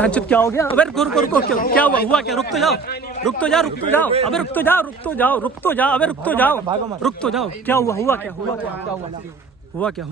अंचित क्या हो गया? अबे रुको रुको, क्या हुआ क्या? रुक तो जाओ, अबे रुक तो जाओ, अबे रुक तो जाओ। क्या हुआ क्या? हुआ क्या?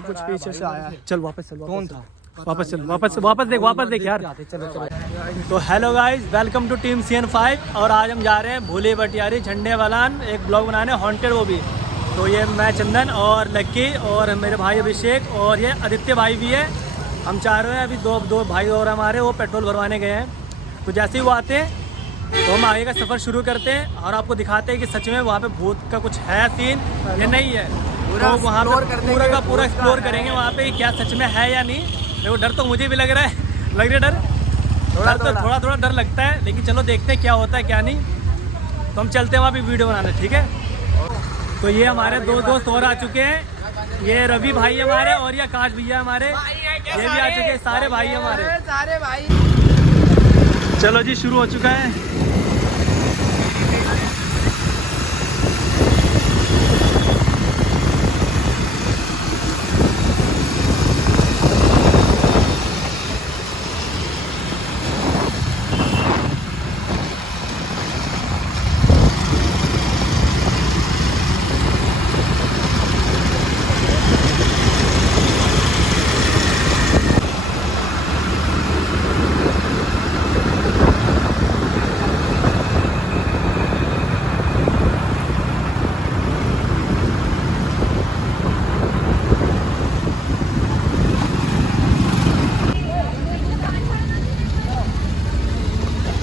कुछ पीछे से आया। चल वापस चल। कौन था? वापस देख यार। तो hello guys, welcome to team CN5 और आज हम जा रहे हैं भोले भटियारी झंडे वालान एक ब्लॉग बनाने, हॉन्टेड वो भी। तो ये मैं चंदन और लक्की और मेरे भाई अभिषेक और ये आदित्य भाई भी है। हम चारों हैं। अभी दो भाई और हमारे वो पेट्रोल भरवाने गए हैं। तो जैसे ही वो आते हैं तो हम आगे का सफ़र शुरू करते हैं और आपको दिखाते हैं कि सच में वहाँ पे भूत का कुछ है सीन या नहीं है। तो वहाँ पे पूरा का पूरा एक्सप्लोर करेंगे वहाँ पे क्या सच में है या नहीं। देखो डर तो मुझे भी लग रहा है डर थोड़ा डर लगता है, लेकिन चलो देखते हैं क्या होता है क्या नहीं। तो हम चलते हैं वहाँ पे वीडियो बनाने, ठीक है। तो ये हमारे दो दोस्त और आ चुके हैं। ये रवि भाई हमारे और ये आकाश भैया हमारे, ये भी आ चुके हैं। सारे भाई हमारे। चलो जी, शुरू हो चुका है।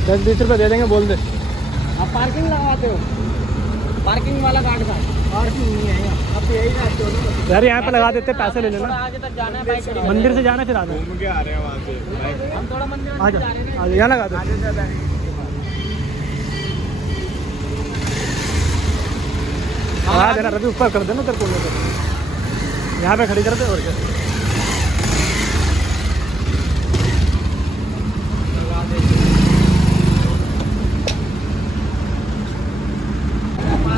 ₹10-20 दे देंगे, बोल दे। आप पार्किंग लगाते हो? पार्किंग वाला काटता है? पार्किंग नहीं है यहाँ। आप यही जाते हो ना यार, यहाँ पे लगा देते, पैसे ले लेना। आगे तक जाना है, बाइक मंदिर से जाना, फिर आना। घूम के आ रहे हैं वहाँ से। हम थोड़ा मंदिर आ जाओ, यहाँ लगा दो। हाँ देना, रवि ऊपर कर देना उधर कोने पे। यहाँ पे खड़ी कर दे और क्या।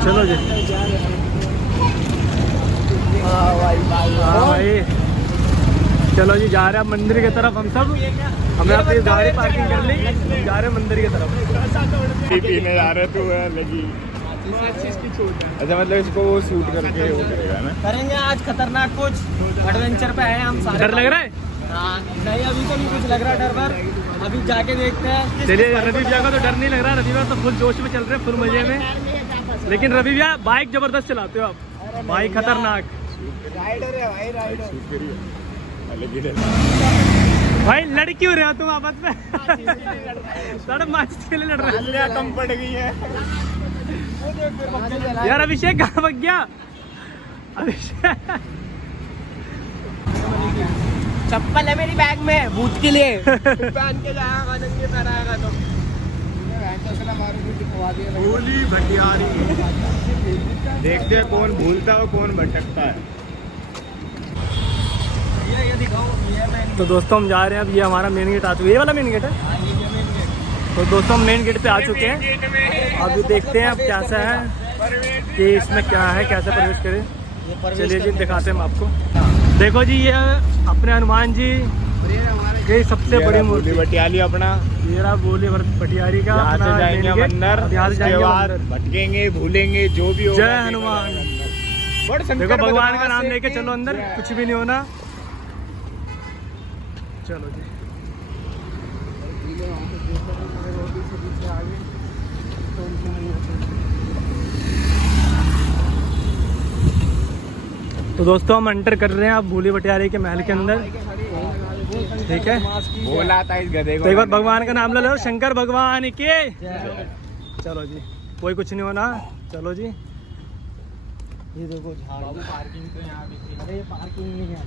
चलो जी। हाँ भाई, चलो जी, जा रहे हैं मंदिर की तरफ हम सब। हमने अपनी गाड़ी पार्किंग कर ली, जा रहे हैं मंदिर की तरफ। पीने जा रहे तू है लगी। अच्छा, मतलब इसको वो शूट करके वो करेगा ना। करेंगे आज खतरनाक कुछ एडवेंचर पे आए हम सारे। डर लग रहा है? नहीं, अभी तो नहीं कुछ लग रहा डर पर। अभी जाके देखते हैं। चलिए, रवि भैया को तो डर नहीं लग रहा। रवि भैया तो फुल जोश में चल रहे हैं, फुल मजे में। लेकिन रवि भैया बाइक जबरदस्त चलाते हो आप भाई, खतरनाक राइडर है भाई, राइडर। भाई लड़ क्यों रहे हो तुम आपस में? सड़क माचीस के लिए लड़ रहे हो। कम पड़ गई है यार अभिषेक कहाँ भाग गया? अभिषेक चप्पल है मेरी बैग में भूत के लिए। पहन के जाएगा, नंगे पैर आएगा तो भोली भटियारी। देखते हैं कौन भूलता है और कौन भटकता है। ये दिखाओ। तो दोस्तों हम जा रहे हैं। अब ये हमारा मेन गेट आ चुका है। ये वाला मेन गेट है। तो दोस्तों हम मेन गेट पे आ चुके हैं। अभी देखते हैं अब कैसा है कि इसमें क्या है, कैसे प्रवेश करें। चलिए जी, दिखाते हैं हम आपको। देखो जी, ये अपने हनुमान जी की सबसे बड़ी मूर्ति भटियाली अपना। ये रहा भोले भटियारी का। यहाँ से जाएंगे हम अंदर, उसके बाद भटकेंगे, भूलेंगे जो भी होगा। जय हनुमान। देखो भगवान का नाम लेके चलो अंदर, कुछ भी नहीं होना। चलो जी। तो दोस्तों हम एंटर कर रहे हैं अब भोले भटियारी के महल के अंदर, ठीक है। बोला था इस गधे को। तो एक बार भगवान का नाम ले लो, शंकर भगवान के। चलो जी, कोई कुछ नहीं होना। चलो जी। ये देखो पार्किंग तो यहाँ भी। अरे ये पार्किंग नहीं है,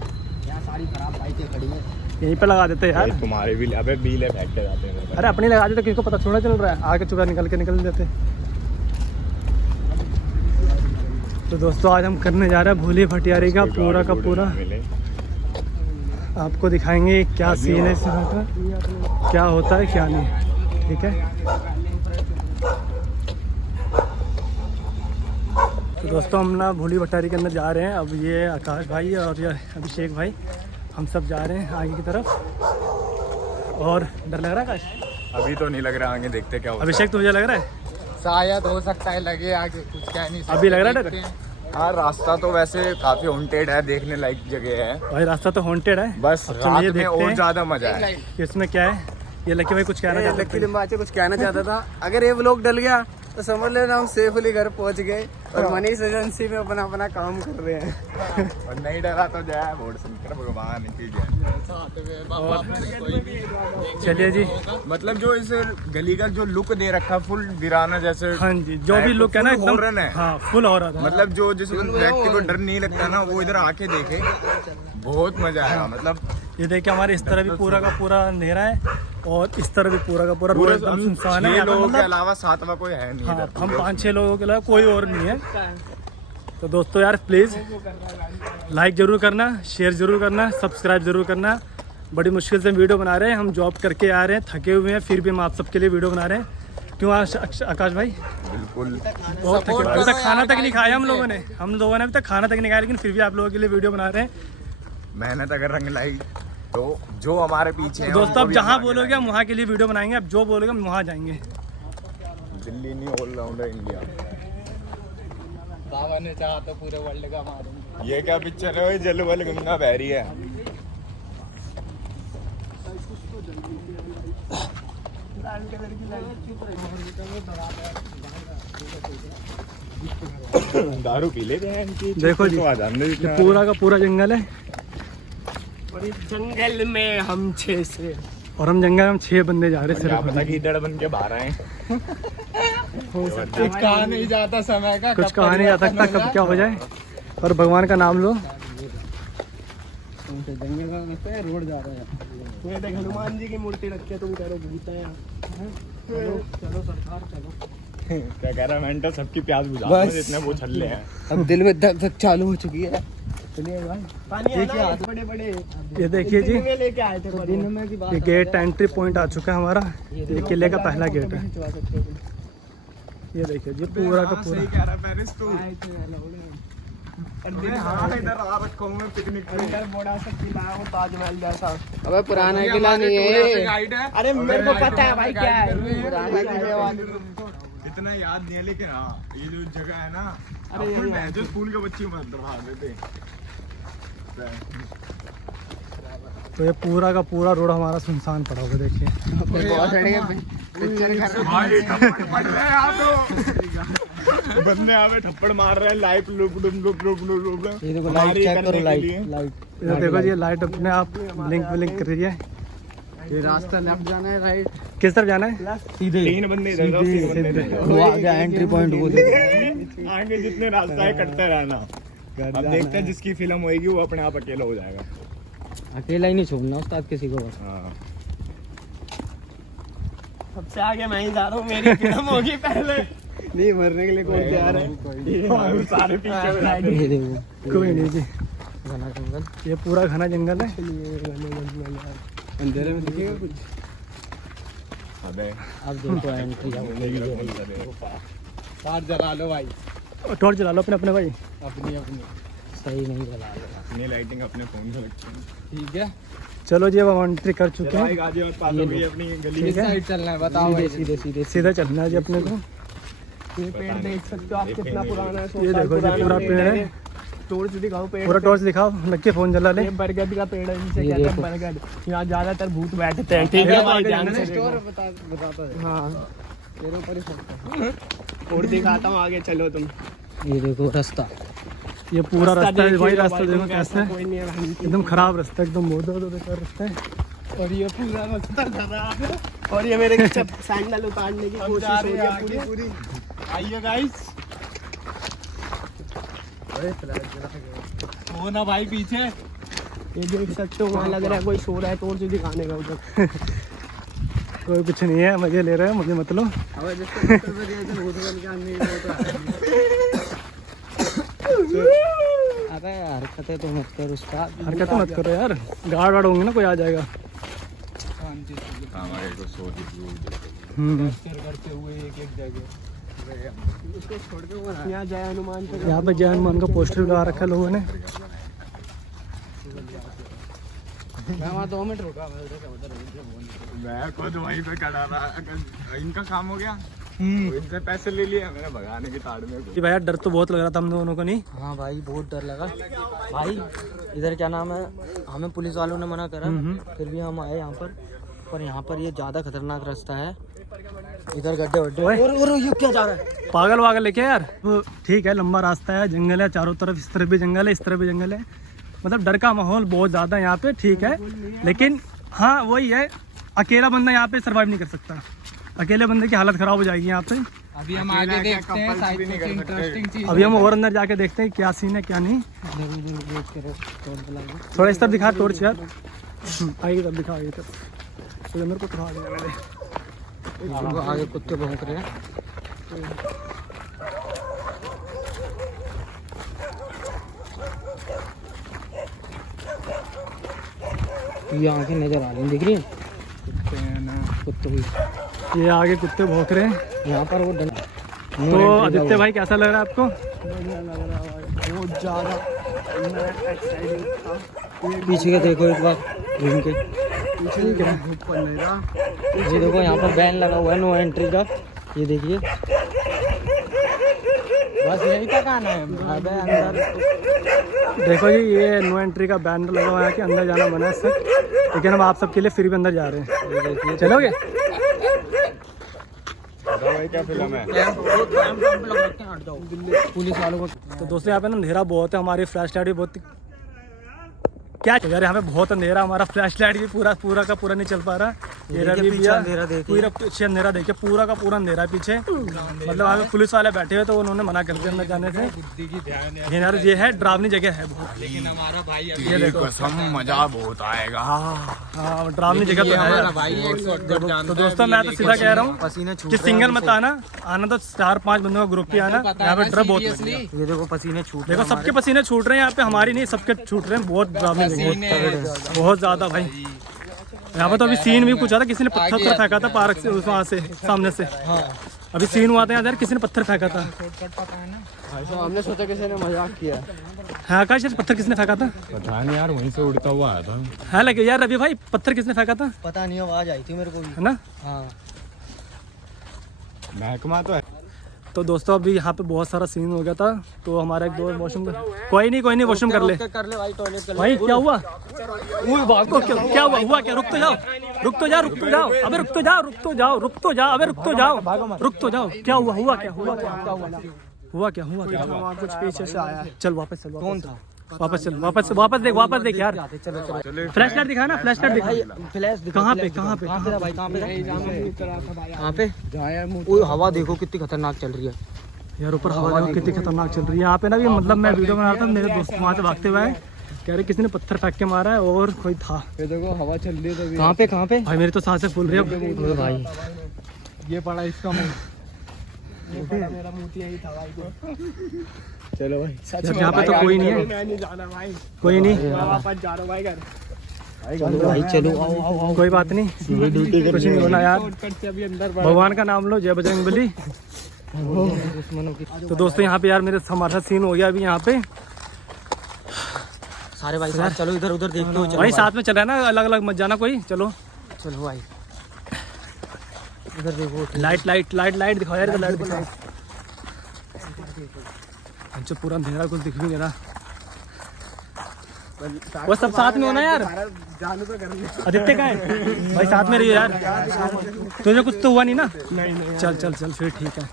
यहाँ सारी खराब बाइकें खड़ी हैं। यहीं पे लगा देते यार। तुम्हारे भी अबे बिल है, फेंक के जाते हैं। अरे अपनी लगा देते, किसको पता थोड़ा चल रहा है। आगे चुका निकल देते। तो दोस्तों आज हम करने जा रहे हैं भोले भटियारी का पूरा का पूरा। आपको दिखाएंगे क्या सीन है इस तरह का, क्या होता है क्या नहीं, ठीक है। तो दोस्तों हम ना भोले भटियारी के अंदर जा रहे हैं। अब ये आकाश भाई और ये अभिषेक भाई, हम सब जा रहे हैं आगे की तरफ। और डर लग रहा है आकाश? अभी तो नहीं लग रहा, आगे देखते क्या होता है। अभिषेक तुझे लग रहा है? शायद हो सकता है लगे, आगे कुछ कह नहीं सकते। अभी लग रहा है डर? हाँ, रास्ता तो वैसे काफी हॉन्टेड है, देखने लायक जगह है। भाई रास्ता तो हॉन्टेड है, बस अब रात ये में देखते और हैं ज्यादा मजा है। कि इसमें क्या है। ये लकी भाई कुछ कहना चाहते लकी लिम्बाचे कुछ कहना चाहता था, अगर ये व्लॉग डल गया तो समझ लेना हम सेफली घर पहुंच गए और मनीष एजेंसी में अपना अपना काम कर रहे हैं। और नहीं डरा तो जय भोट शंकर भगवान की जय। चलिए जी। मतलब जो इस गली का जो लुक दे रखा, फुल वीराना जैसे। हाँ जी, जो भी लुक है ना full हॉरर है। एकदम, हाँ फुल हो रहा था। मतलब जो जिस व्यक्ति को डर नहीं लगता ना, वो इधर आके देखे, बहुत मजा आया। मतलब ये देखिए हमारे इस तरह भी पूरा का पूरा अंधेरा है और इस तरह भी पूरा का पूरा रोड एकदम सुनसान है। 6 यहाँ पे लोगों के मतलब अलावा 7वां कोई है नहीं हाँ, इधर। हम 5-6 लोगों के अलावा कोई और नहीं है। तो दोस्तों यार प्लीज़ लाइक ज़रूर करना, शेयर ज़रूर करना, सब्सक्राइब ज़रूर करना। बड़ी मुश्किल से वीडियो बना रहे हैं, हम जॉब करके आ रहे हैं, थके हुए हैं, फिर भी हम आप सबके लिए वीडियो बना रहे हैं। क्यों आकाश भाई? बिल्कुल बहुत थके, अभी तक खाना तक नहीं खाया हम लोगों ने अभी तक खाना तक नहीं खाया, लेकिन फिर भी आप लोगों के लिए वीडियो बना रहे हैं। मेहनत अगर रंग लाई तो जो हमारे पीछे है दोस्तों अब उनको भी जहाँ आगे बोलोगे हम वहाँ के लिए वीडियो बनाएंगे, अब जो बोलोगे हम वहाँ जाएंगे। लाएंगे। दिल्ली नहीं, ऑलराउंडर इंडिया। बाबा ने चाहा तो पूरे वर्ल्ड का मारूंगा। ये क्या पिक्चर है? जल वल गंगा बह रही है। दारू पी लेते हैं इनकी। देखो जी, ये पूरा का पूरा जंगल है और इस जंगल में हम 6 से और हम जंगल में 6 बंदे जा रहे हैं क्या सिर्फ। पता कि डर बन के बाहर आए। कुछ कहा नहीं जाता समय का, कुछ कहा नहीं जा सकता कब क्या हो जाए, पर भगवान का नाम लो। जंगल का रास्ता है, रोड जा रहा है। तू देख हनुमान जी की मूर्ति रखी है, तुम कह रहे हो भूत है। चलो सरकार चलो। क्या कह रहा है मेंटल? सबकी प्यास बुझा बस। दो जितने वो छल्ले हैं। अब दिल में धक धक चालू हो चुकी है। चलिए भाई, देखिए हाथ बड़े बड़े ये देखिए जी, लेके आए थे दिन में की बात। ये गेट एंट्री पॉइंट आ चुका है हमारा। ये किले का पहला गेट है। ये देखिए जी, पूरा का पूरा। कह रहा है पेरिस तू। हाँ, इधर आ रखा हूँ मैं पिकनिक पे। अंदर बड़ा सा किला है, वो ताजमहल जैसा। अबे पुराना किला नहीं है। अरे मेरे को पता है भाई क्या है, पुराना किले वाले। इतना याद नहीं है, लेकिन हाँ ये जो जगह है ना, अरे जो स्कूल के बच्चे मत दरवा देते। तो ये पूरा का पूरा रोड हमारा सुनसान पड़ा होगा। देखिए बहुत भाई थप्पड़ पड़ रहे हैं यहाँ तो। बंदे यहाँ पे थप्पड़ मार रहे हैं। Light loop loop loop loop loop loop. ये देखो लाइट चेक करो, लाइट इधर देखो जी, लाइट अपने आप ब्लिंक कर रही है। ये रास्ता लेफ्ट जाना है, राइट किस तरफ जाना है? सीधे। 3 बंदे इधर जाओ, 3 बंदे इधर जाओ। वो आ गया एंट्री पॉइंट। वो देखो आगे जितने रास्ता है कटते रहना। अब देखते हैं जिसकी फिल्म होएगी वो अपने आप अकेला हो जाएगा। अकेला ही नहीं छोड़ना उस्ताद किसी को बस। हाँ। सबसे आगे मैं ही जा रहा हूँ, मेरी फिल्म होगी पहले। नहीं मरने के लिए कौन तैयार है? सारे पीछे। ये देखो कोई नहीं जी, घना जंगल। ये पूरा घना जंगल है। अंधेरे में दिखेगा कुछ? अबे अब देखो एंट्री कार जला लो भाई, टॉर्च जला लो अपने अपने भाई। अपनी अपनी। सही नहीं जला लो, अपनी लाइटिंग अपने फोन से लगती है। ठीक है। चलो जी, अब हम एंट्री कर चुके भाई हैं। गाजियाबाद पास हो गई अपनी गली। किस साइड चलना है बताओ भाई? सीधे सीधे। सीधा चलना है जी अपने को। ये पेड़ देख सकते हो आप कितना पुराना है। ये देखो जी, पूरा पेड़ है। टॉर्च दिखाओ पेड़। पूरा टॉर्च दिखाओ, लक्की फोन जला ले। ये बरगद का पेड़ है, जिसे कहते हैं बरगद। यहाँ ज्यादातर भूत बैठते हैं। ठीक है भाई, ध्यान से देखो। बताता है। हाँ तेरे ऊपर ही फोकस है। और दिखाता हूँ आगे, चलो तुम। ये देखो रास्ता, ये पूरा रास्ता है भाई। रास्ता देखो कैसा है, कोई नहीं है एकदम खराब रास्ता, एकदम मोटा बेकार रास्ता है। और ये पूरा रास्ता खराब है। और ये मेरे सैंडल उतारने की कोशिश हो रही है पूरी पूरी। आइए गाइस। वो ना भाई पीछे, ये देख सकते हो, वहाँ लग रहा है कोई सो रहा है। टॉर्च दिखाने का उधर। कोई कुछ नहीं है, मजे ले रहे हैं, मुझे मत लो। अरे हरकतें तो मत कर उसका। हरकत मत करो यार, गार्ड वार्ड होंगे ना, कोई आ जाएगा। हमारे को सो करते हुए एक एक जगह यहाँ जय हनुमान पे। यहाँ पे जय हनुमान का पोस्टर लगा रखा है लोगों ने। मैं वहाँ 2 मिनट रुका, मैं खुद वहीं पे खड़ा रहा। इनका काम हो गया, इनसे पैसे ले लिए, मैंने भगाने की ताड़ में। कि भाई डर तो बहुत लग रहा था हम दोनों को। नहीं हाँ भाई बहुत डर लगा भाई। इधर क्या नाम है, हमें पुलिस वालों ने मना करा, फिर भी हम आए यहाँ पर यहाँ पर ये ज़्यादा खतरनाक रास्ता है। इधर गड्ढे वड्ढे और ये क्या जा रहा है, पागल वागल लेके यार। वो ठीक है, लंबा रास्ता है, जंगल है चारों तरफ, इस तरफ भी जंगल है, इस तरफ भी जंगल है, मतलब डर का माहौल बहुत ज़्यादा है यहाँ पे। ठीक है, लेकिन हाँ वही है, अकेला बंदा यहाँ पे सर्वाइव नहीं कर सकता। अकेले बंदे की हालत ख़राब हो जाएगी यहाँ पे। अभी हम आगे देखते हैं, शायद कुछ इंटरेस्टिंग चीज। अभी हम और अंदर जाके देखते हैं क्या सीन है क्या नहीं। थोड़ा इस तरफ दिखा टॉर्च यार, आगे तब दिखा, आगे तब तो मेरे को उठा देगा मैंने। आगे कुत्ते भौंक रहे हैं। ये आंखें नजर आ रही हैं, दिख रही हैं कुत्ते की। ये आगे कुत्ते भौंक रहे हैं यहाँ पर वो तो आदित्य भाई कैसा लग रहा है आपको? बहुत ज़्यादा। पीछे के देखो एक बार घूम के, ये देखो यहाँ पर बैन लगा हुआ है नो एंट्री का, ये देखिए। बस यही तक आना है अंदर। देखो जी, ये नो एंट्री का बैनर लगा हुआ है कि अंदर जाना मना है सर, लेकिन हम आप सबके लिए फ्री में अंदर जा रहे हैं। ये देखिए, चलोगे? भाई क्या फिल्म है? पुलिस वालों को। तो दोस्तों यहाँ पे ना अंधेरा बहुत है, हमारी फ्लैश लाइट भी बहुत क्या यार, यहाँ पे बहुत अंधेरा, हमारा फ्लैश लाइट भी पूरा का पूरा नहीं चल पा रहा। ये रवि भैया पूरा पीछे अंधेरा देखिए, पूरा का पूरा अंधेरा है पीछे, मतलब वहाँ पे पुलिस वाले बैठे हुए तो उन्होंने मना कर दिया अंदर जाने से। ये यार ये है डरावनी जगह है बहुत, लेकिन हमारा भाई ये देखो मजा बहुत आएगा। हाँ डरावनी जगह तो है यार। तो दोस्तों मैं तो सीधा कह रहा हूँ कि सिंगल मत आना तो 4-5 बंदों का ग्रुप ही आना, यहाँ पे डर बहुत है। ये देखो पसीने छूट, देखो सबके पसीने छूट रहे हैं यहाँ पे, हमारी नहीं सबके छूट रहे हैं, बहुत डरावनी बहुत ज्यादा भाई। यहाँ पर तो अभी सीन भी कुछ आता, किसी ने पत्थर फेंका था पार्क से, उस वहाँ से सामने से। अभी सीन हुआ था यार, किसी ने पत्थर फेंका था। हमने सोचा किसी ने मजाक किया हाँ आकाश, पत्थर किसने फेंका था? पता नहीं यार, वहीं से उड़ता हुआ आया था। हाँ लगे यार रवि भाई, पत्थर किसने फेंका था? पता नहीं, आवाज आई थी मेरे को भी, है ना? हाँ महकमा तो है। तो दोस्तों अभी यहाँ पे बहुत सारा सीन हो गया था, तो हमारा एक दो वॉशरूम कोई नहीं वॉशरूम कर ले भाई, टॉयलेट कर ले भाई। क्या हुआ? क्या हुआ क्या? रुक तो जाओ अबे, रुक तो जाओ अबे, रुक तो जाओ। क्या हुआ क्या? कुछ पीछे से आया। चल वापस चल, कौन था? वापस देख यार। फ्लैश लाइट दिखा ना, फ्लैश लाइट दिखा। फ्लैश कहाँ पे? कहाँ पे? ओए हवा देखो कितनी खतरनाक चल रही है यार, ऊपर हवा देखो कितनी खतरनाक चल रही है यहाँ पे ना। भी मतलब मैं वीडियो बना रहा था, मेरे दोस्त वहाँ से भागते हुए कह रहे किसी ने पत्थर फेंक के मारा है और कोई था। ये देखो हवा चल रही है। कहाँ पे भाई मेरी तो सांसें फूल रही है भाई। ये पड़ा इसका मुंह। मेरा मुंह यही था भाई। चलो भाई, यहाँ पे तो कोई नहीं है, मैं नहीं जाना भाई, कोई नहीं, वापस जा रहा हूँ भाई घर। चलो भाई, चलो आओ। कोई बात नहीं, कुछ नहीं होना यार, अभी अंदर भगवान का नाम लो, जय बजरंगबली। दुश्मनों की। तो दोस्तों यहाँ पे यार मेरे हमारे साथ सीन हो गया अभी यहाँ पे। सारे भाई साथ चलो, इधर उधर देखते हो। भाई साथ में चल रहा है ना, अलग अलग मत जाना कोई। चलो भाई इधर देखो, लाइट दिखाओ यार, लाइट दिखाओ। जो पूरा अंधेरा, कुछ दिख भी नहीं रहा। वो सब साथ में होना यार। आदित्य का है भाई, साथ में रहिए यार। तुझे कुछ तो हुआ नहीं ना? नहीं। चल फिर ठीक है।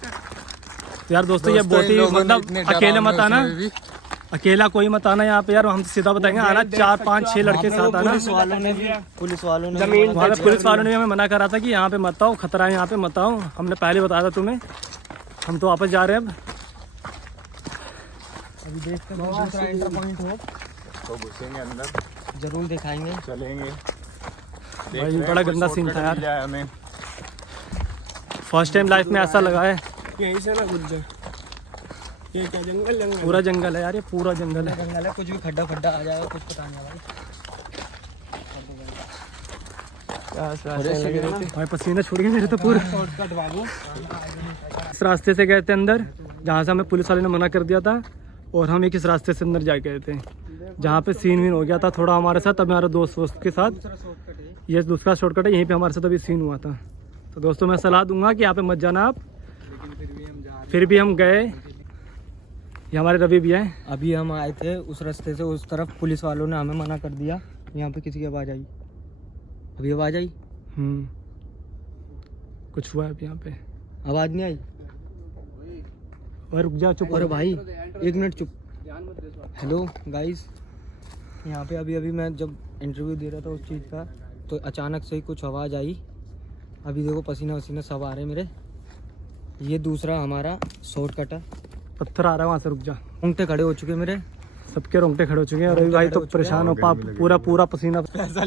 तो यार दोस्तों ये बहुत ही मतलब अकेले मत आना, अकेला कोई मत आना यहाँ पे यार। हम सीधा बताएंगे, आना 4-5-6 लड़के साथ आना। पुलिस वालों ने भी पुलिस वालों ने हमें मना करा था कि यहाँ पे मत आओ, खतरा है यहाँ पे मत आओ। हमने पहले बताया था तुम्हें। हम तो वापस जा रहे हैं अब। अभी देखते हैं दूसरा एंटर पॉइंट हो तो घुसेंगे अंदर, जरूर दिखाएंगे, चलेंगे। भाई बड़ा गंदा सीन था यार, हमें फर्स्ट टाइम लाइफ में ऐसा लगा है। यहीं से ना घुस जाए। ये क्या जंगल पूरा जंगल है यार, ये पूरा जंगल है। जंगल है, कुछ भी खड्डा आ जाएगा, कुछ पता नहीं भाई। भाई पसीना छूट गया मेरे तो पूरा। शॉर्टकट बाबू, इस रास्ते से गए थे अंदर, जहाँ से हमें पुलिस वाले ने मना कर दिया था, और हम एक इस रास्ते से अंदर जा गए थे। जहाँ पे सीन वीन हो गया था थोड़ा हमारे साथ, तब हमारे दोस्त के साथ। ये दूसरा शॉर्टकट है, यहीं पे हमारे साथ अभी सीन हुआ था। तो दोस्तों मैं सलाह दूंगा कि यहाँ पे मत जाना आप, फिर भी हम गए। ये हमारे रवि भी हैं। अभी हम आए थे उस रास्ते से, उस तरफ पुलिस वालों ने हमें मना कर दिया। यहाँ पे किसी की आवाज़ आई, अभी आवाज़ आई। कुछ हुआ है अभी यहाँ पे, आवाज़ नहीं आई। और रुक जा, चुप। अरे भाई 1 मिनट चुप। हेलो गाइस, यहाँ पे अभी मैं जब इंटरव्यू दे रहा था उस चीज़ का, तो अचानक से ही कुछ आवाज़ आई। अभी देखो पसीना वसीना सब आ रहे हैं मेरे। ये दूसरा हमारा शॉर्टकट है। पत्थर आ रहा है वहाँ से, रुक जा। रोंगटे खड़े हो चुके मेरे, सबके रोंगटे खड़े हो चुके हैं। और रवि भाई तो परेशान हो, पूरा पसीना।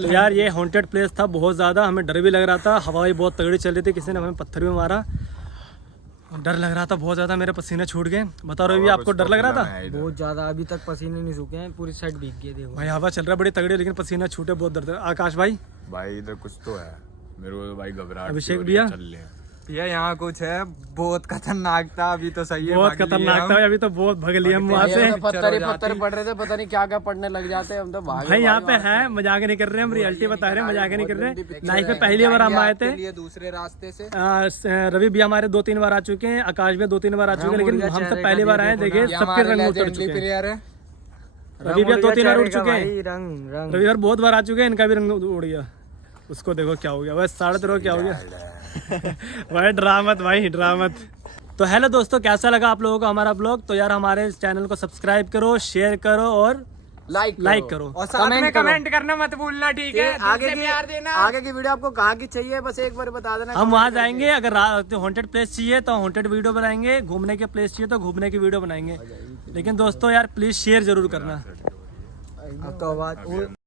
यार ये हॉन्टेड प्लेस था बहुत ज़्यादा, हमें डर भी लग रहा था। हवा भी बहुत तगड़ी चल रही थी, किसी ने हमें पत्थर भी मारा, डर लग रहा था बहुत ज़्यादा। मेरे पसीने छूट गए। बताओ रवि, आपको डर लग रहा था? बहुत ज़्यादा। अभी तक पसीने नहीं सूखे हैं, पूरी साइड भीग गए। देखो भाई हवा चल रहा है बड़ी तगड़ी, लेकिन पसीना छूटे, बहुत दर्द। आकाश भाई इधर कुछ तो है, मेरे को तो भाई घबराहट। अभिषेक भैया भैया यहाँ कुछ है, बहुत खतरनाक था। अभी तो सही है, बहुत खतरनाक था। अभी तो बहुत भग लिए हम वहाँ से। पत्थर पड़ रहे थे, पता नहीं क्या क्या पड़ने लग जाते हैं। हम तो भाई यहाँ पे है, मजाक नहीं कर रहे, हम रियलिटी बता रहे हैं, मजाक नहीं कर रहे। लाइफ में पहली बार हम आए थे दूसरे रास्ते से। रवि भी हमारे 2-3 बार आ चुके हैं, आकाश भी 2-3 बार आ चुके हैं, लेकिन हम सब पहली बार आए। देखिए सबके रंग उतर चुके हैं। रवि भी 2-3 बार उड़ चुके हैं, रवि बार बहुत बार आ चुके हैं, इनका भी रंग उड़ गया। उसको देखो क्या हो गया, बस 3.5 क्या हो गया। भाई ड्रामत, भाई ड्रामत। तो हेलो दोस्तों, कैसा लगा आप लोगों को हमारा ब्लॉग? तो यार हमारे चैनल को सब्सक्राइब करो, शेयर करो और लाइक करो और साथ में कमेंट करना मत भूलना, ठीक है? आगे की वीडियो आपको कहाँ की चाहिए बस एक बार बता देना। हम वहाँ जाएंगे। अगर हॉन्टेड प्लेस चाहिए तो हॉन्टेड वीडियो बनाएंगे, घूमने के प्लेस चाहिए तो घूमने की वीडियो बनाएंगे। लेकिन दोस्तों यार प्लीज शेयर जरूर करना। अब तो आवाज